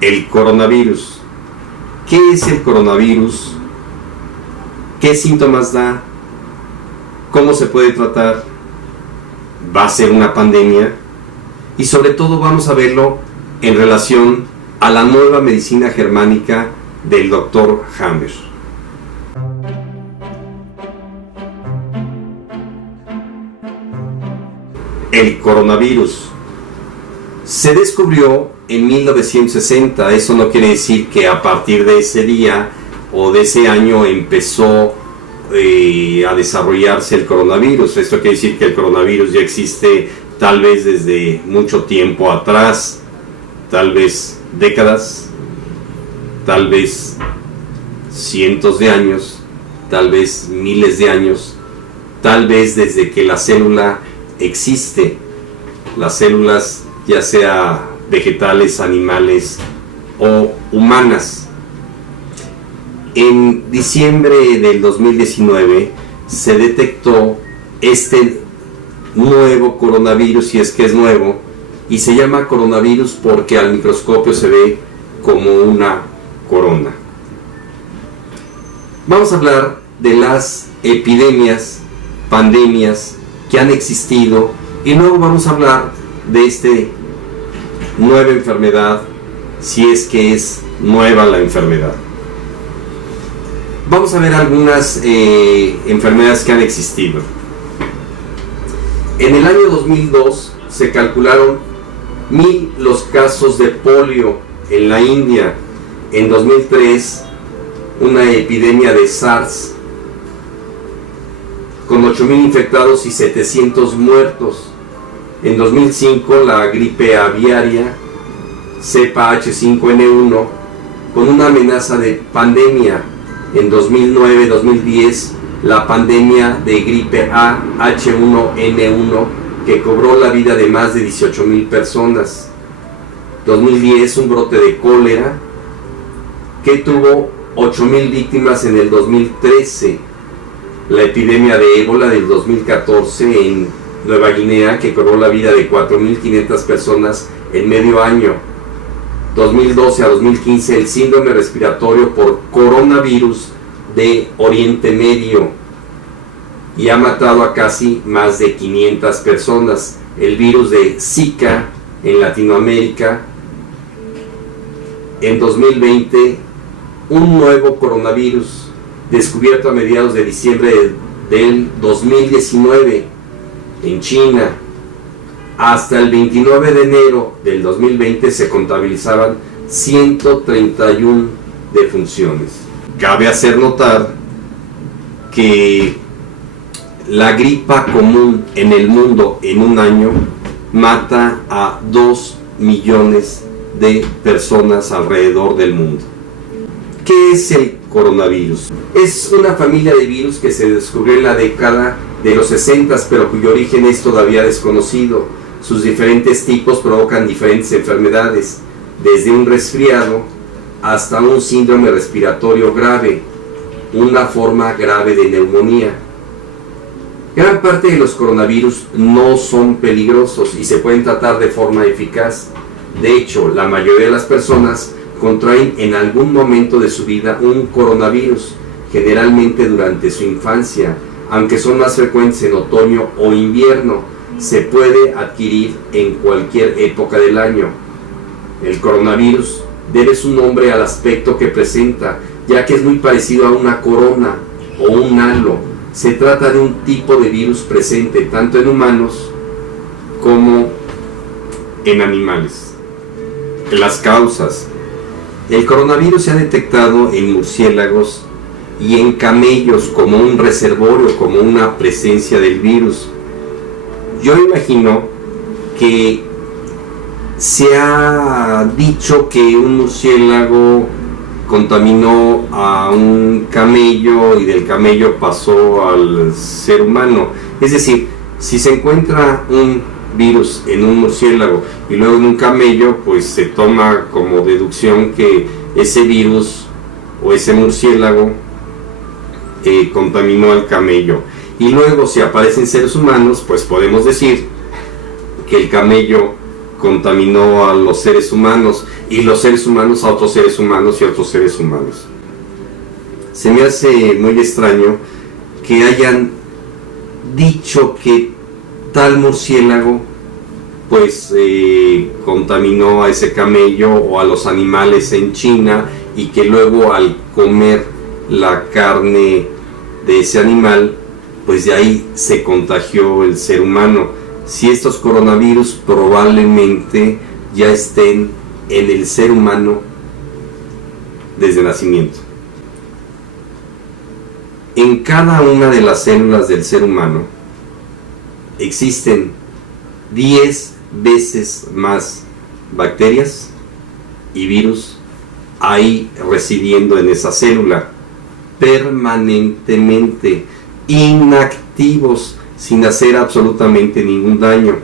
El coronavirus. ¿Qué es el coronavirus? ¿Qué síntomas da? ¿Cómo se puede tratar? ¿Va a ser una pandemia? Y sobre todo vamos a verlo en relación a la nueva medicina germánica del Dr. Hammer. El coronavirus se descubrió en 1960. Eso no quiere decir que a partir de ese día o de ese año empezó a desarrollarse el coronavirus. Esto quiere decir que el coronavirus ya existe tal vez desde mucho tiempo atrás, tal vez décadas, tal vez cientos de años, tal vez miles de años, tal vez desde que la célula existe. Las células, ya sea vegetales, animales o humanas. En diciembre del 2019 se detectó este nuevo coronavirus, si es que es nuevo, y se llama coronavirus porque al microscopio se ve como una corona. Vamos a hablar de las epidemias, pandemias que han existido, y luego vamos a hablar de esta nueva enfermedad, si es que es nueva la enfermedad. Vamos a ver algunas enfermedades que han existido. En el año 2002 se calcularon 1000 los casos de polio en la India. En 2003 una epidemia de SARS con 8000 infectados y 700 muertos. En 2005 la gripe aviaria cepa H5N1 con una amenaza de pandemia. En 2009-2010 la pandemia de gripe A H1N1 que cobró la vida de más de 18,000 personas. 2010 un brote de cólera que tuvo 8,000 víctimas en el 2013. La epidemia de ébola del 2014 en Nueva Guinea que cobró la vida de 4,500 personas en medio año. 2012 a 2015 el síndrome respiratorio por coronavirus de Oriente Medio y ha matado a casi más de 500 personas. El virus de Zika en Latinoamérica. En 2020 un nuevo coronavirus descubierto a mediados de diciembre del 2019 en China. Hasta el 29 de enero del 2020 se contabilizaban 131 defunciones. Cabe hacer notar que la gripa común en el mundo en un año mata a 2 millones de personas alrededor del mundo. ¿Qué es el coronavirus? Es una familia de virus que se descubrió en la década de los 60, pero cuyo origen es todavía desconocido. Sus diferentes tipos provocan diferentes enfermedades, desde un resfriado hasta un síndrome respiratorio grave, una forma grave de neumonía. Gran parte de los coronavirus no son peligrosos y se pueden tratar de forma eficaz. De hecho, la mayoría de las personas contraen en algún momento de su vida un coronavirus, generalmente durante su infancia, aunque son más frecuentes en otoño o invierno. Se puede adquirir en cualquier época del año. El coronavirus debe su nombre al aspecto que presenta, ya que es muy parecido a una corona o un halo. Se trata de un tipo de virus presente tanto en humanos como en animales. Las causas. El coronavirus se ha detectado en murciélagos y en camellos como un reservorio, como una presencia del virus. Yo imagino que se ha dicho que un murciélago contaminó a un camello y del camello pasó al ser humano. Es decir, si se encuentra un virus en un murciélago y luego en un camello, pues se toma como deducción que ese virus o ese murciélago contaminó al camello. Y luego si aparecen seres humanos, pues podemos decir que el camello contaminó a los seres humanos y los seres humanos a otros seres humanos y a otros seres humanos. Se me hace muy extraño que hayan dicho que tal murciélago pues contaminó a ese camello o a los animales en China, y que luego al comer la carne de ese animal pues de ahí se contagió el ser humano. Si estos coronavirus probablemente ya estén en el ser humano desde nacimiento. En cada una de las células del ser humano existen 10 veces más bacterias y virus ahí residiendo en esa célula, permanentemente, inactivos, sin hacer absolutamente ningún daño.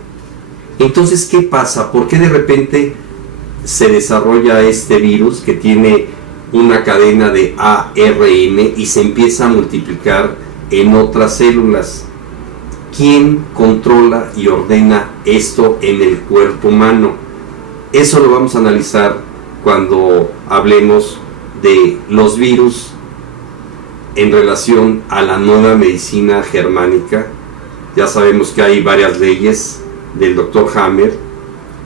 Entonces, ¿qué pasa? ¿Por qué de repente se desarrolla este virus que tiene una cadena de ARN y se empieza a multiplicar en otras células? ¿Quién controla y ordena esto en el cuerpo humano? Eso lo vamos a analizar cuando hablemos de los virus en relación a la nueva medicina germánica. Ya sabemos que hay varias leyes del Dr. Hammer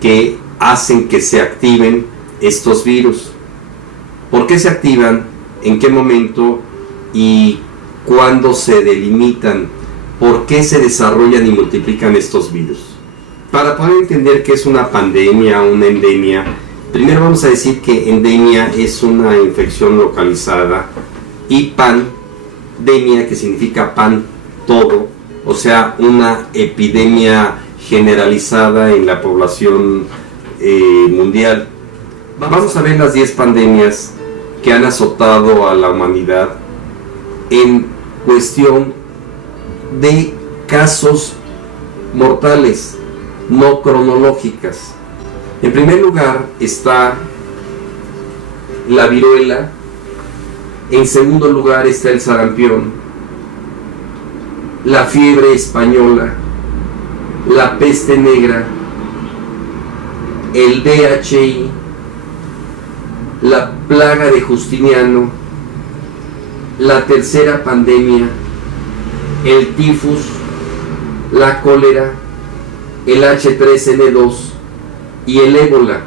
que hacen que se activen estos virus. ¿Por qué se activan? ¿En qué momento? ¿Y cuándo se delimitan? ¿Por qué se desarrollan y multiplican estos virus? Para poder entender qué es una pandemia o una endemia, primero vamos a decir que endemia es una infección localizada, y pandemia, que significa pan, todo, o sea, una epidemia generalizada en la población mundial. Vamos a ver las 10 pandemias que han azotado a la humanidad en cuestión de casos mortales, no cronológicas. En primer lugar está la viruela, en segundo lugar está el sarampión, la fiebre española, la peste negra, el VIH, la plaga de Justiniano, la tercera pandemia, el tifus, la cólera, el H3N2 y el ébola.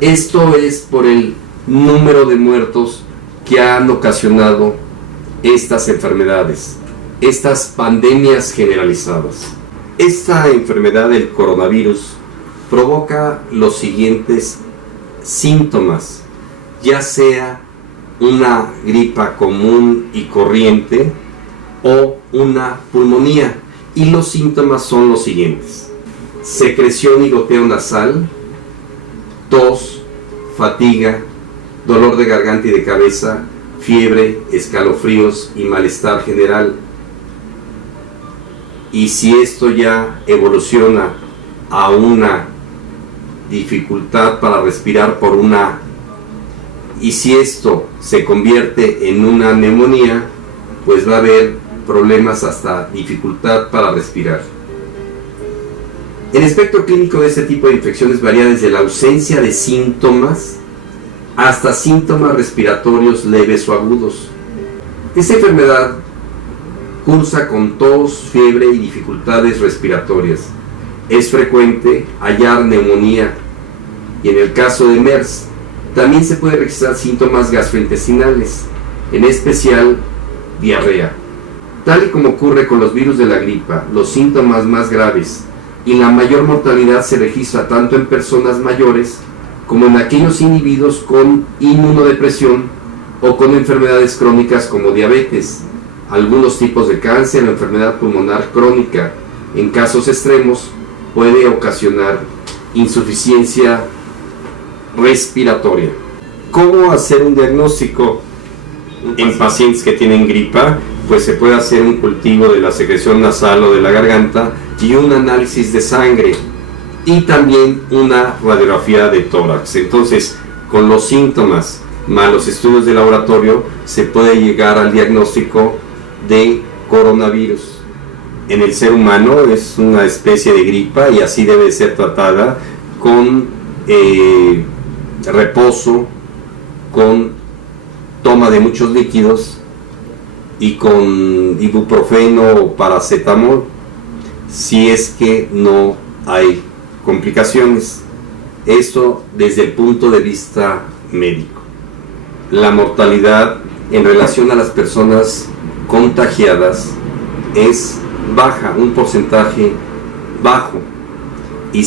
Esto es por el número de muertos que han ocasionado estas enfermedades, estas pandemias generalizadas. Esta enfermedad del coronavirus provoca los siguientes síntomas, ya sea una gripa común y corriente o una pulmonía, y los síntomas son los siguientes: secreción y goteo nasal, tos, fatiga, dolor de garganta y de cabeza, fiebre, escalofríos y malestar general. Y si esto ya evoluciona a una dificultad para respirar y si esto se convierte en una neumonía, pues va a haber problemas hasta dificultad para respirar. El espectro clínico de este tipo de infecciones varía desde la ausencia de síntomas hasta síntomas respiratorios leves o agudos. Esta enfermedad cursa con tos, fiebre y dificultades respiratorias. Es frecuente hallar neumonía, y en el caso de MERS también se puede registrar síntomas gastrointestinales, en especial diarrea. Tal y como ocurre con los virus de la gripa, los síntomas más graves y la mayor mortalidad se registra tanto en personas mayores como en aquellos individuos con inmunodepresión o con enfermedades crónicas como diabetes, algunos tipos de cáncer o enfermedad pulmonar crónica. En casos extremos puede ocasionar insuficiencia respiratoria. ¿Cómo hacer un diagnóstico en pacientes que tienen gripa? Pues se puede hacer un cultivo de la secreción nasal o de la garganta y un análisis de sangre, y también una radiografía de tórax. Entonces, con los síntomas más los estudios de laboratorio, se puede llegar al diagnóstico de coronavirus. En el ser humano es una especie de gripa y así debe ser tratada con reposo, con toma de muchos líquidos y con ibuprofeno o paracetamol, si es que no hay complicaciones. Esto desde el punto de vista médico. La mortalidad en relación a las personas contagiadas es baja, un porcentaje bajo, y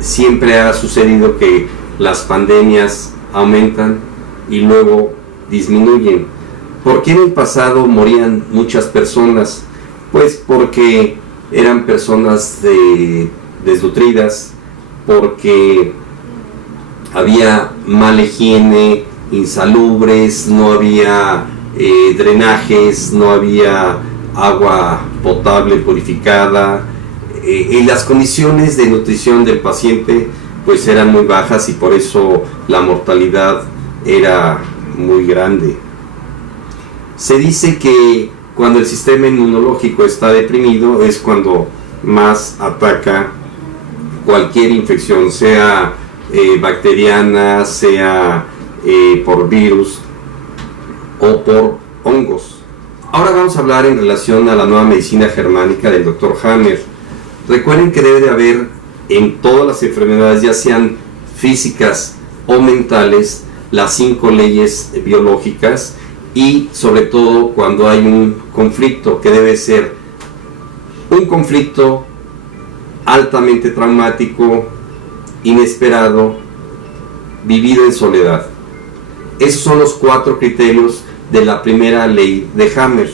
siempre ha sucedido que las pandemias aumentan y luego disminuyen. ¿Por qué en el pasado morían muchas personas? Pues porque eran personas desnutridas, porque había mala higiene, insalubres, no había drenajes, no había agua potable purificada, y las condiciones de nutrición del paciente pues eran muy bajas, y por eso la mortalidad era muy grande. Se dice que cuando el sistema inmunológico está deprimido es cuando más ataca cualquier infección, sea bacteriana, sea por virus o por hongos. Ahora vamos a hablar en relación a la nueva medicina germánica del Dr. Hammer. Recuerden que debe de haber en todas las enfermedades, ya sean físicas o mentales, las 5 leyes biológicas, y sobre todo cuando hay un conflicto, que debe ser un conflicto altamente traumático, inesperado, vivido en soledad. Esos son los 4 criterios de la primera ley de Hammer.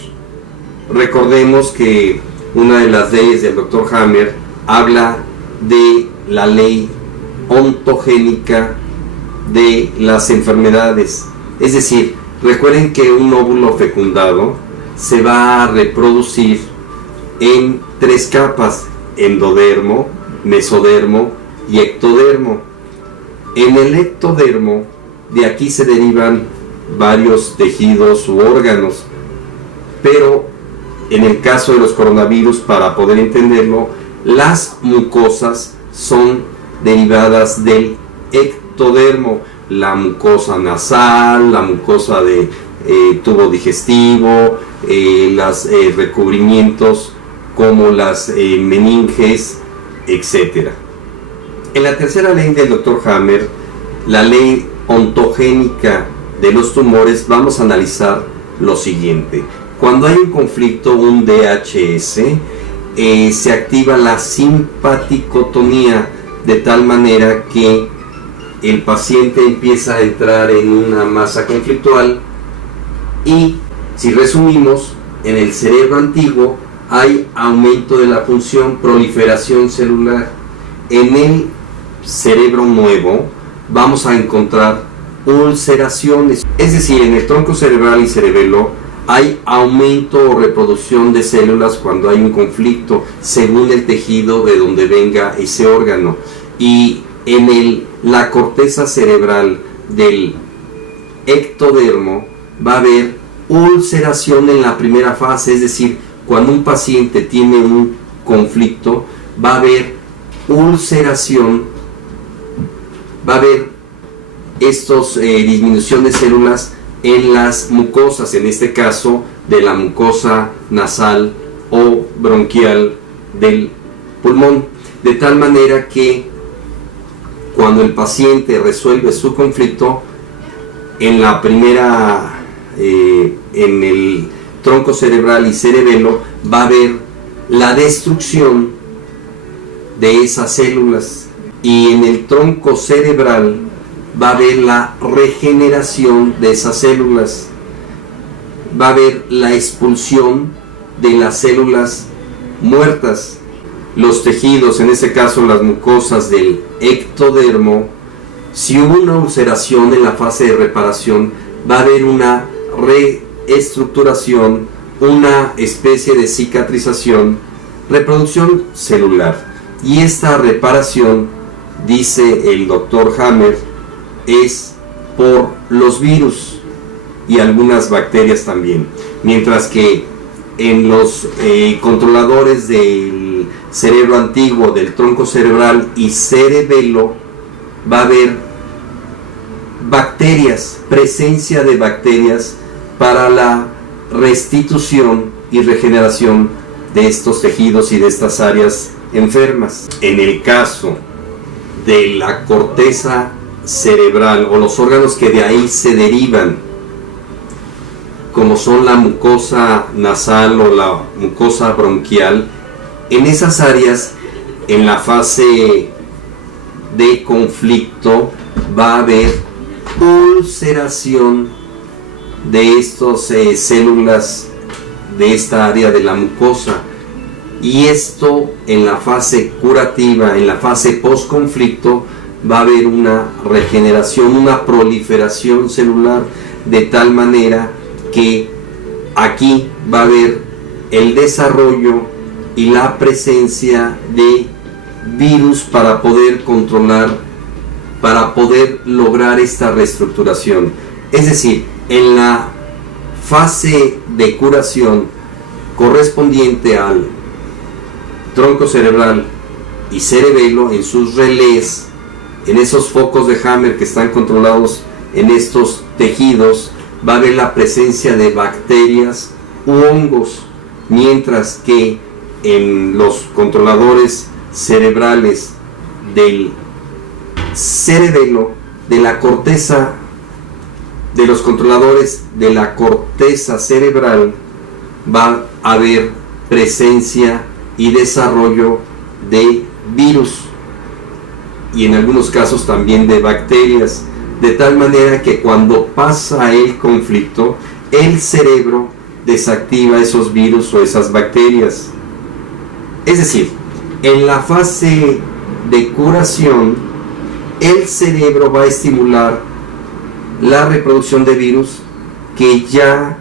Recordemos que una de las leyes del Dr. Hammer habla de la ley ontogénica de las enfermedades. Es decir, recuerden que un óvulo fecundado se va a reproducir en 3 capas: endodermo, mesodermo y ectodermo. En el ectodermo, de aquí se derivan varios tejidos u órganos, pero en el caso de los coronavirus, para poder entenderlo, las mucosas son derivadas del ectodermo: la mucosa nasal, la mucosa de tubo digestivo, los recubrimientos como las meninges, etc. En la tercera ley del Dr. Hammer, la ley ontogénica de los tumores, vamos a analizar lo siguiente. Cuando hay un conflicto, un DHS, se activa la simpaticotonía, de tal manera que el paciente empieza a entrar en una masa conflictual, y si resumimos, en el cerebro antiguo hay aumento de la función, proliferación celular. En el cerebro nuevo vamos a encontrar ulceraciones, es decir, en el tronco cerebral y cerebelo hay aumento o reproducción de células cuando hay un conflicto, según el tejido de donde venga ese órgano. Y en la corteza cerebral del ectodermo va a haber ulceración en la primera fase, es decir, cuando un paciente tiene un conflicto, va a haber ulceración, va a haber disminución de células en las mucosas, en este caso de la mucosa nasal o bronquial del pulmón, de tal manera que cuando el paciente resuelve su conflicto, en la primera, en el tronco cerebral y cerebelo, va a haber la destrucción de esas células, y en el tronco cerebral va a haber la regeneración de esas células, va a haber la expulsión de las células muertas. Los tejidos, en este caso las mucosas del ectodermo, si hubo una ulceración en la fase de reparación, va a haber una reestructuración, una especie de cicatrización, reproducción celular. Y esta reparación, dice el Dr. Hammer, es por los virus y algunas bacterias también, mientras que en los controladores del cerebro antiguo, del tronco cerebral y cerebelo, va a haber bacterias, presencia de bacterias para la restitución y regeneración de estos tejidos y de estas áreas enfermas. En el caso de la corteza cerebral o los órganos que de ahí se derivan, como son la mucosa nasal o la mucosa bronquial, en esas áreas, en la fase de conflicto, va a haber ulceración de estas células de esta área de la mucosa, y esto en la fase curativa, en la fase post-conflicto, va a haber una regeneración, una proliferación celular, de tal manera que aquí va a haber el desarrollo y la presencia de virus para poder controlar, para poder lograr esta reestructuración. Es decir, en la fase de curación correspondiente al tronco cerebral y cerebelo, en sus relés, en esos focos de Hammer que están controlados en estos tejidos, va a haber la presencia de bacterias u hongos, mientras que en los controladores cerebrales del cerebelo, de la corteza, de los controladores de la corteza cerebral, va a haber presencia y desarrollo de virus y en algunos casos también de bacterias, de tal manera que cuando pasa el conflicto, el cerebro desactiva esos virus o esas bacterias. Es decir, en la fase de curación, el cerebro va a estimular la reproducción de virus que ya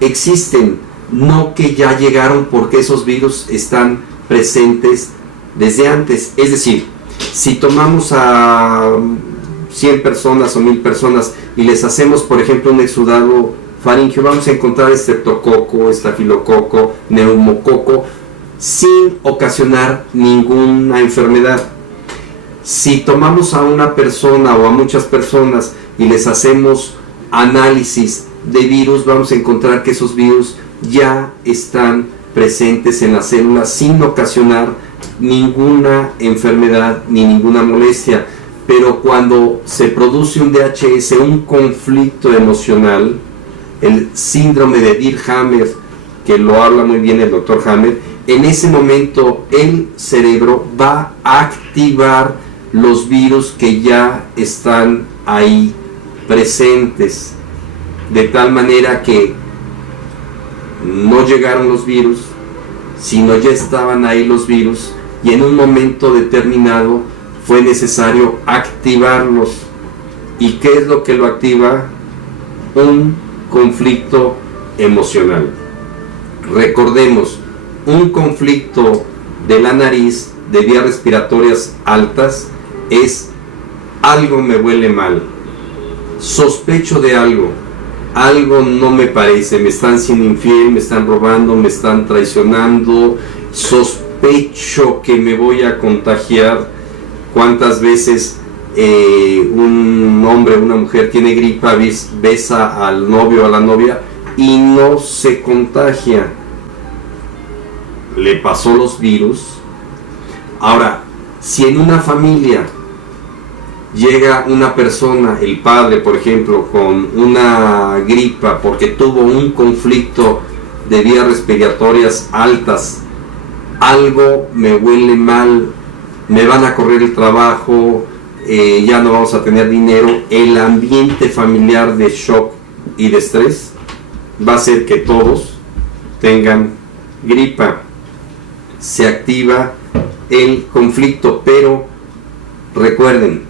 existen, no que ya llegaron porque esos virus están presentes desde antes. Es decir, si tomamos a 100 personas o 1000 personas y les hacemos, por ejemplo, un exudado faríngeo, vamos a encontrar estreptococo, estafilococo, neumococo, sin ocasionar ninguna enfermedad. Si tomamos a una persona o a muchas personas y les hacemos análisis de virus, vamos a encontrar que esos virus ya están presentes en las células sin ocasionar ninguna enfermedad ni ninguna molestia. Pero cuando se produce un DHS, un conflicto emocional, el síndrome de Dirkhammer, que lo habla muy bien el doctor Hammer, en ese momento el cerebro va a activar los virus que ya están ahí presentes, de tal manera que no llegaron los virus, sino ya estaban ahí los virus, y en un momento determinado fue necesario activarlos. ¿Y qué es lo que lo activa? Un conflicto emocional. Recordemos, un conflicto de la nariz, de vías respiratorias altas, es algo me huele mal, sospecho de algo, algo no me parece, me están siendo infiel, me están robando, me están traicionando, sospecho que me voy a contagiar. ¿Cuántas veces un hombre o una mujer tiene gripa, besa al novio o a la novia y no se contagia? Le pasó los virus. Ahora, si en una familia llega una persona, el padre por ejemplo, con una gripa porque tuvo un conflicto de vías respiratorias altas, algo me huele mal, me van a correr el trabajo, ya no vamos a tener dinero, el ambiente familiar de shock y de estrés va a hacer que todos tengan gripa. Se activa el conflicto, pero recuerden,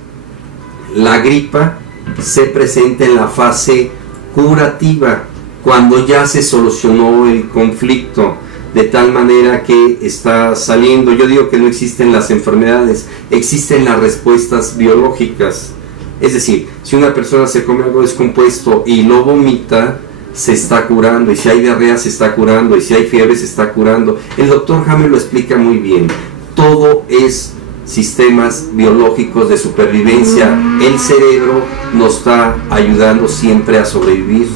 la gripa se presenta en la fase curativa, cuando ya se solucionó el conflicto, de tal manera que está saliendo. Yo digo que no existen las enfermedades, existen las respuestas biológicas. Es decir, si una persona se come algo descompuesto y lo vomita, se está curando, y si hay diarrea se está curando, y si hay fiebre se está curando. El doctor Hammer lo explica muy bien. todo es sistemas biológicos de supervivencia. El cerebro nos está ayudando siempre a sobrevivir,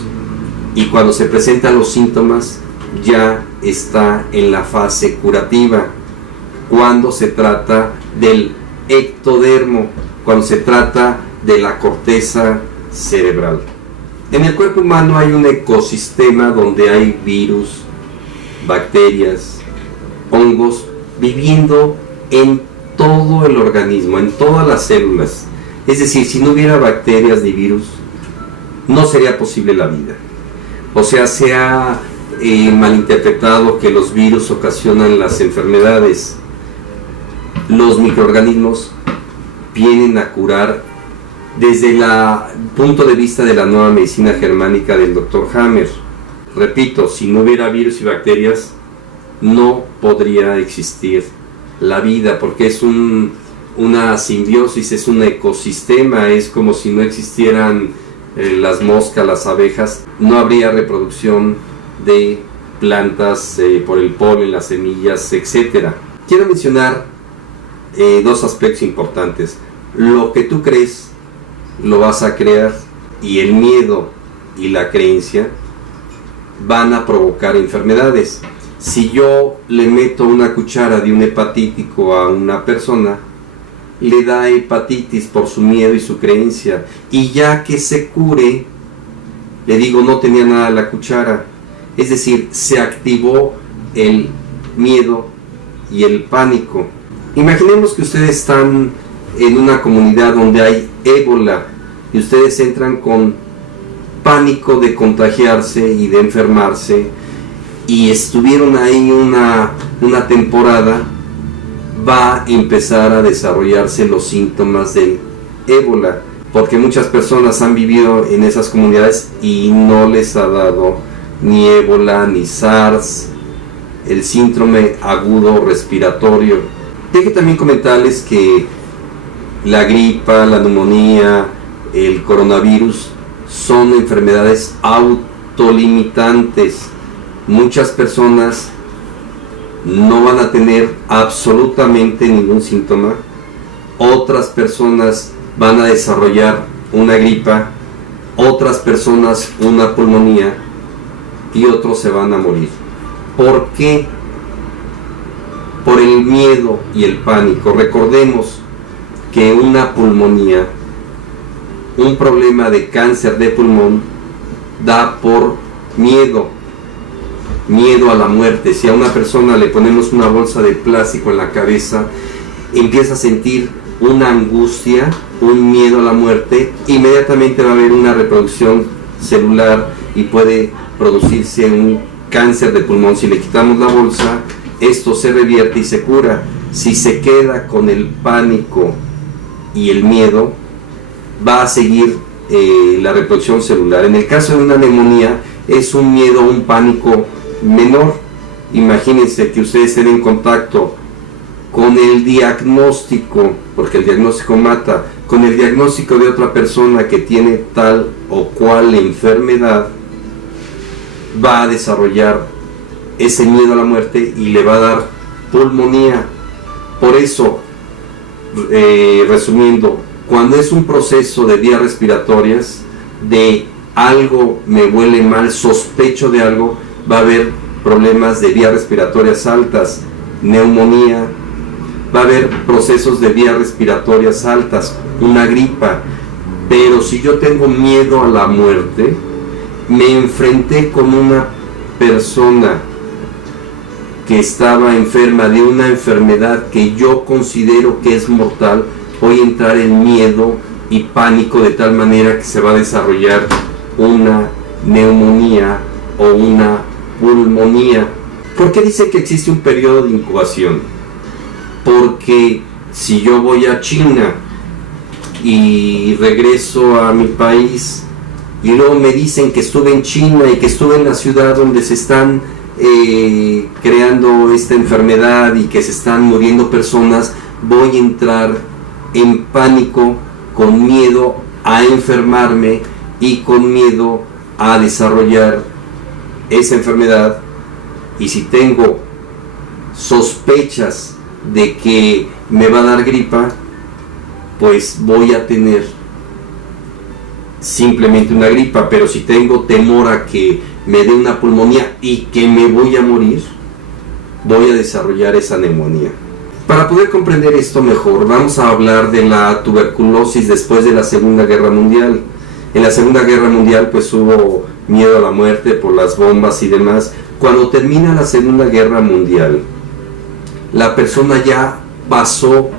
y cuando se presentan los síntomas ya está en la fase curativa. Cuando se trata del ectodermo, cuando se trata de la corteza cerebral. En el cuerpo humano hay un ecosistema donde hay virus, bacterias, hongos viviendo en todo el organismo, en todas las células. Es decir, si no hubiera bacterias ni virus, no sería posible la vida. O sea, se ha malinterpretado que los virus ocasionan las enfermedades. Los microorganismos vienen a curar desde el punto de vista de la nueva medicina germánica del Dr. Hammer. Repito, si no hubiera virus y bacterias, no podría existir la vida, porque es una simbiosis, es un ecosistema. Es como si no existieran las moscas, las abejas, no habría reproducción de plantas por el polen, las semillas, etc. Quiero mencionar dos aspectos importantes. Lo que tú crees, lo vas a crear, y el miedo y la creencia van a provocar enfermedades. Si yo le meto una cuchara de un hepatítico a una persona, le da hepatitis por su miedo y su creencia, y ya que se cure, le digo no tenía nada la cuchara. Es decir, se activó el miedo y el pánico. Imaginemos que ustedes están en una comunidad donde hay ébola y ustedes entran con pánico de contagiarse y de enfermarse, y estuvieron ahí una temporada. Va a empezar a desarrollarse los síntomas del ébola, porque muchas personas han vivido en esas comunidades y no les ha dado ni ébola ni SARS, el síndrome agudo respiratorio. Deje también comentarles que la gripa, la neumonía, el coronavirus son enfermedades autolimitantes. Muchas personas no van a tener absolutamente ningún síntoma. Otras personas van a desarrollar una gripa, otras personas una pulmonía, y otros se van a morir. ¿Por qué? Por el miedo y el pánico. Recordemos que una pulmonía, un problema de cáncer de pulmón, da por miedo a la muerte. Si a una persona le ponemos una bolsa de plástico en la cabeza, empieza a sentir una angustia, un miedo a la muerte, inmediatamente va a haber una reproducción celular y puede producirse un cáncer de pulmón. Si le quitamos la bolsa, esto se revierte y se cura. Si se queda con el pánico y el miedo, va a seguir la reproducción celular. En el caso de una neumonía, es un miedo, un pánico menor. Imagínense que ustedes estén en contacto con el diagnóstico, porque el diagnóstico mata, con el diagnóstico de otra persona que tiene tal o cual enfermedad, va a desarrollar ese miedo a la muerte y le va a dar pulmonía. Por eso, resumiendo, cuando es un proceso de vías respiratorias, de algo me huele mal, sospecho de algo, va a haber problemas de vías respiratorias altas, neumonía, va a haber procesos de vías respiratorias altas, una gripa. Pero si yo tengo miedo a la muerte, me enfrenté con una persona que estaba enferma de una enfermedad que yo considero que es mortal, voy a entrar en miedo y pánico de tal manera que se va a desarrollar una neumonía o una pulmonía. ¿Por qué dice que existe un periodo de incubación? Porque si yo voy a China y regreso a mi país y luego me dicen que estuve en China y que estuve en la ciudad donde se están creando esta enfermedad y que se están muriendo personas, voy a entrar en pánico, con miedo a enfermarme y con miedo a desarrollar esa enfermedad. Y si tengo sospechas de que me va a dar gripa, pues voy a tener simplemente una gripa. Pero si tengo temor a que me dé una pulmonía y que me voy a morir, voy a desarrollar esa neumonía. Para poder comprender esto mejor, vamos a hablar de la tuberculosis después de la Segunda Guerra Mundial. En la Segunda Guerra Mundial pues hubo miedo a la muerte por las bombas y demás. Cuando termina la Segunda Guerra Mundial, la persona ya pasó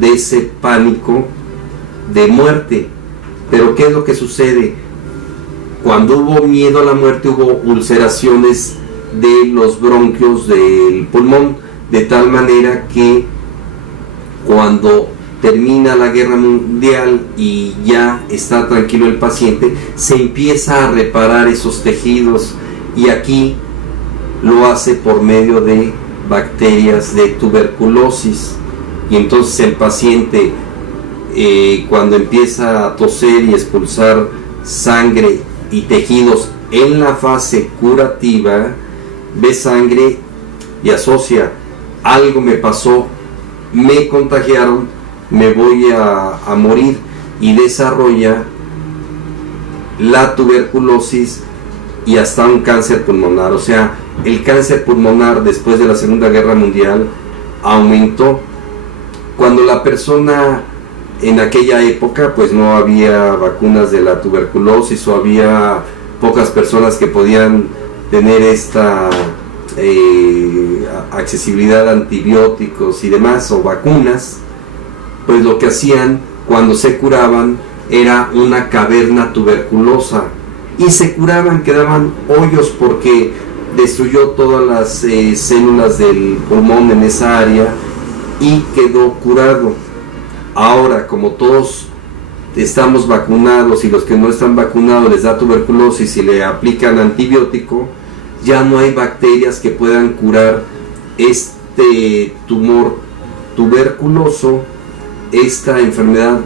de ese pánico de muerte. Pero ¿qué es lo que sucede? Cuando hubo miedo a la muerte, hubo ulceraciones de los bronquios del pulmón, de tal manera que cuando termina la guerra mundial y ya está tranquilo el paciente, se empieza a reparar esos tejidos, y aquí lo hace por medio de bacterias de tuberculosis. Y entonces el paciente, cuando empieza a toser y expulsar sangre y tejidos en la fase curativa, ve sangre y asocia: algo me pasó, me contagiaron, me voy a morir, y desarrolla la tuberculosis y hasta un cáncer pulmonar. O sea, el cáncer pulmonar después de la Segunda Guerra Mundial aumentó. Cuando la persona, en aquella época pues no había vacunas de la tuberculosis, o había pocas personas que podían tener esta accesibilidad a antibióticos y demás, o vacunas, pues lo que hacían cuando se curaban era una caverna tuberculosa, y se curaban, quedaban hoyos porque destruyó todas las células del pulmón en esa área y quedó curado. Ahora, como todos estamos vacunados y los que no están vacunados les da tuberculosis y le aplican antibiótico, ya no hay bacterias que puedan curar este tumor tuberculoso, esta enfermedad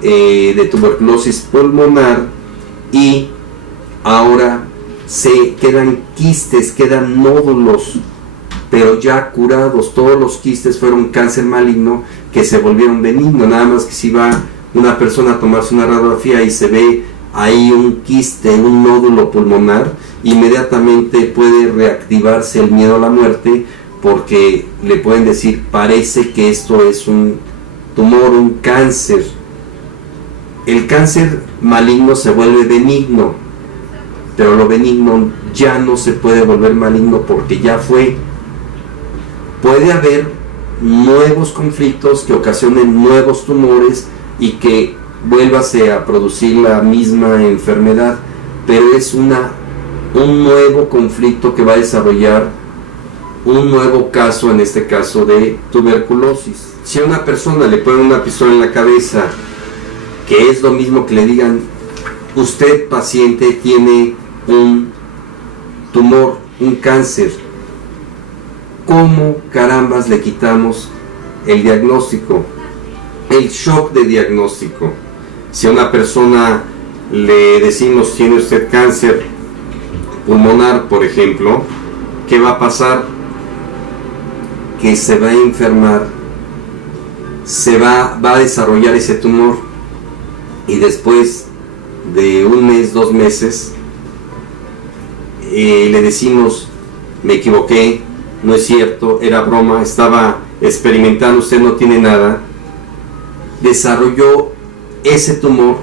de tuberculosis pulmonar, y ahora se quedan quistes, quedan nódulos, pero ya curados. Todos los quistes fueron cáncer maligno que se volvieron benignos. Nada más que si va una persona a tomarse una radiografía y se ve ahí un quiste, un nódulo pulmonar, inmediatamente puede reactivarse el miedo a la muerte, porque le pueden decir: parece que esto es un tumor, un cáncer. El cáncer maligno se vuelve benigno, pero lo benigno ya no se puede volver maligno porque ya fue. Puede haber nuevos conflictos que ocasionen nuevos tumores y que vuélvase a producir la misma enfermedad, pero es un nuevo conflicto que va a desarrollar un nuevo caso, en este caso de tuberculosis. Si a una persona le ponen una pistola en la cabeza, que es lo mismo que le digan: usted, paciente, tiene un tumor, un cáncer, ¿cómo carambas le quitamos el diagnóstico? El shock de diagnóstico. Si a una persona le decimos: tiene usted cáncer pulmonar, por ejemplo, ¿qué va a pasar? Que se va a enfermar, va a desarrollar ese tumor, y después de un mes, 2 meses, le decimos: me equivoqué, no es cierto, era broma, estaba experimentando, usted no tiene nada. Desarrolló ese tumor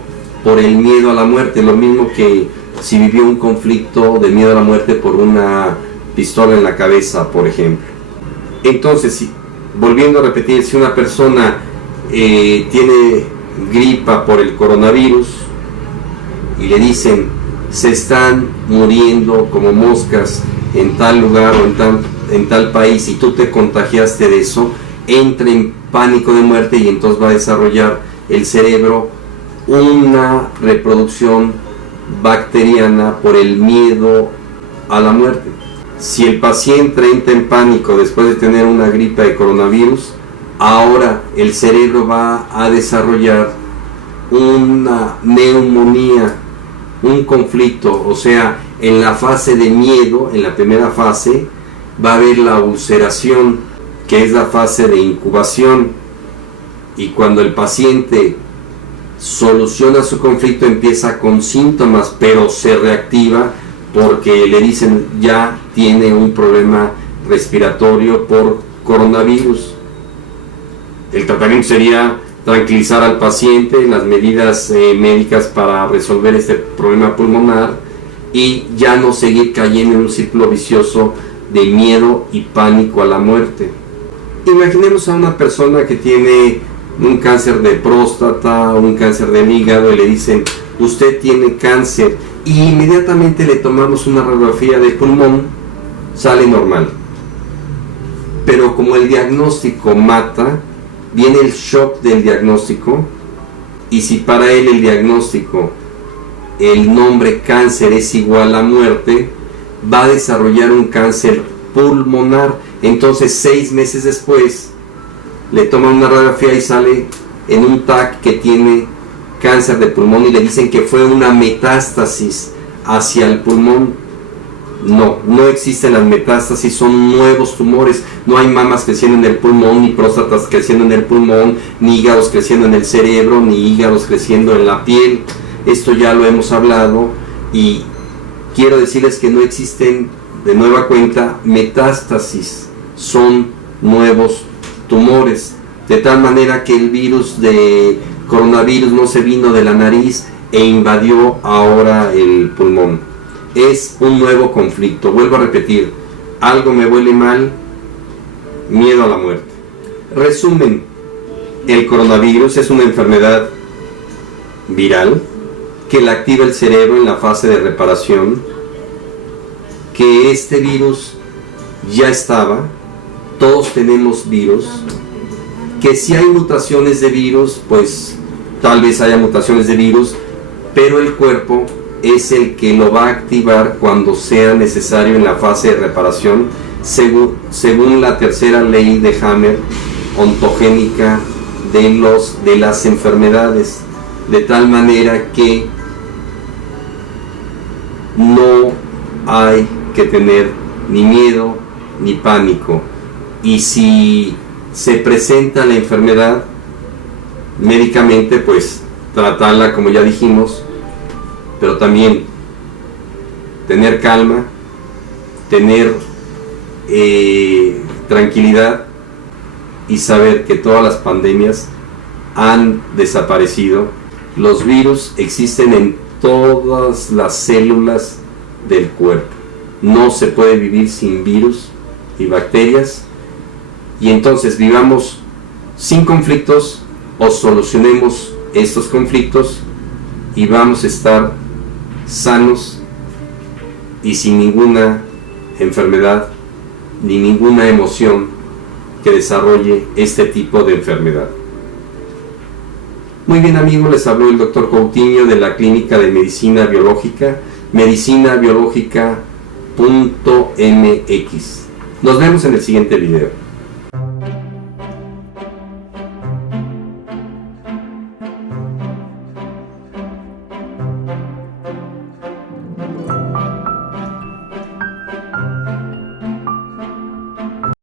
por el miedo a la muerte, lo mismo que si vivió un conflicto de miedo a la muerte por una pistola en la cabeza, por ejemplo. Entonces, volviendo a repetir, si una persona tiene gripa por el coronavirus y le dicen: se están muriendo como moscas en tal lugar o en tal país, y tú te contagiaste de eso, entra en pánico de muerte, y entonces va a desarrollar el cerebro una reproducción bacteriana por el miedo a la muerte. Si el paciente entra en pánico después de tener una gripa de coronavirus, ahora el cerebro va a desarrollar una neumonía, un conflicto. O sea, en la fase de miedo, en la primera fase, va a haber la ulceración, que es la fase de incubación, y cuando el paciente soluciona su conflicto empieza con síntomas, pero se reactiva porque le dicen ya tiene un problema respiratorio por coronavirus. El tratamiento sería tranquilizar al paciente, las medidas médicas para resolver este problema pulmonar y ya no seguir cayendo en un círculo vicioso de miedo y pánico a la muerte. Imaginemos a una persona que tiene un cáncer de próstata o un cáncer del hígado y le dicen usted tiene cáncer, y inmediatamente le tomamos una radiografía de pulmón, sale normal. Pero como el diagnóstico mata, viene el shock del diagnóstico, y si para él el diagnóstico, el nombre cáncer es igual a muerte, va a desarrollar un cáncer pulmonar. Entonces 6 meses después le toman una radiografía y sale en un TAC que tiene cáncer de pulmón y le dicen que fue una metástasis hacia el pulmón. No existen las metástasis, son nuevos tumores. No hay mamas creciendo en el pulmón, ni próstatas creciendo en el pulmón, ni hígados creciendo en el cerebro, ni hígados creciendo en la piel. Esto ya lo hemos hablado y quiero decirles que no existen de nueva cuenta metástasis, son nuevos tumores, de tal manera que el virus de coronavirus no se vino de la nariz e invadió ahora el pulmón. Es un nuevo conflicto. Vuelvo a repetir, algo me huele mal, miedo a la muerte. Resumen, el coronavirus es una enfermedad viral que le activa el cerebro en la fase de reparación, que este virus ya estaba, todos tenemos virus, que si hay mutaciones de virus, pues tal vez haya mutaciones de virus, pero el cuerpo es el que lo va a activar cuando sea necesario en la fase de reparación, según la tercera ley de Hammer ontogénica de las enfermedades, de tal manera que no hay que tener ni miedo ni pánico. Y si se presenta la enfermedad médicamente, pues tratarla como ya dijimos, pero también tener calma, tener tranquilidad y saber que todas las pandemias han desaparecido. Los virus existen en todas las células del cuerpo. No se puede vivir sin virus y bacterias. Y entonces vivamos sin conflictos o solucionemos estos conflictos y vamos a estar sanos y sin ninguna enfermedad ni ninguna emoción que desarrolle este tipo de enfermedad. Muy bien amigos, les habló el Dr. Coutinho de la Clínica de Medicina Biológica, medicinabiológica.mx. Nos vemos en el siguiente video.